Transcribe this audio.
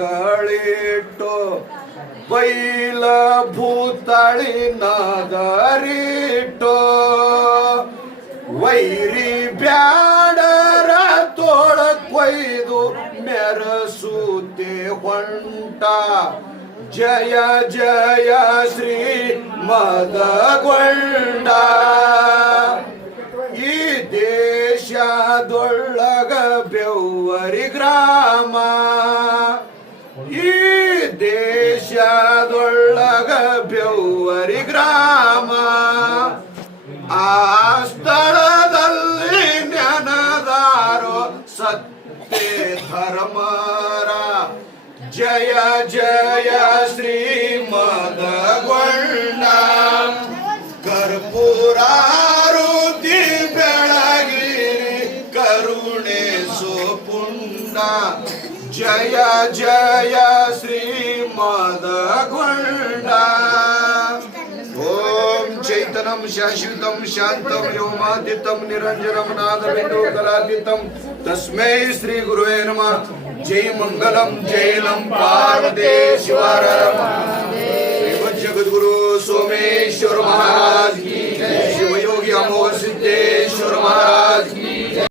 ಬಾಣಗಳಿಟ್ಟು ಬೈಲ ಭೂತಾಳಿ ನದರಿಟ್ಟು ವೈರಿ ಬ್ಯಾಡರ ತೋಳ ಕೊಯ್ದು ಮೆರಸುತ್ತೆ ಹೊಂಟ ಜಯ ಜಯ ಶ್ರೀ ಮದಗೊಂಡ ಈ ದೇಶದೊಳಗ ಬೆವ್ವರಿ ಗ್ರಾಮ ಈ ದೇಶದೊಳಗ ಬೆವ್ವರಿ ಗ್ರಾಮ ಆ ಸ್ಥಳದಲ್ಲಿ ನೆನದಾರೋ ಸತ್ಯ ಧರ್ಮರ ಜಯ ಜಯ ಶ್ರೀ ಮದಗೊಂಡ ಕರ್ಪೂರಾರುತಿ ಬೆಳಗಿರಿ ಕರುಣೆ ಸೋಪುಂಡ ಜಯ ಜಯ ಶ್ರೀ ಮದಗೊಂಡ ಓಂ ಚೈತನ್ಯಂ ಶಾಶ್ವತಂ ಶಾಂತಂ ವ್ಯೋಮಾತೀತಂ ನಿರಂಜನಂ ನಾದಬಿಂದು ಕಲಾತೀತಂ ತಸ್ಮೈ ಶ್ರೀ ಗುರುವೇ ನಮಃ. ಜೈ ಮಂಗಲಂ ಜೈ ಲಂ ಪಾರ್ವತಿ ಶಿವರ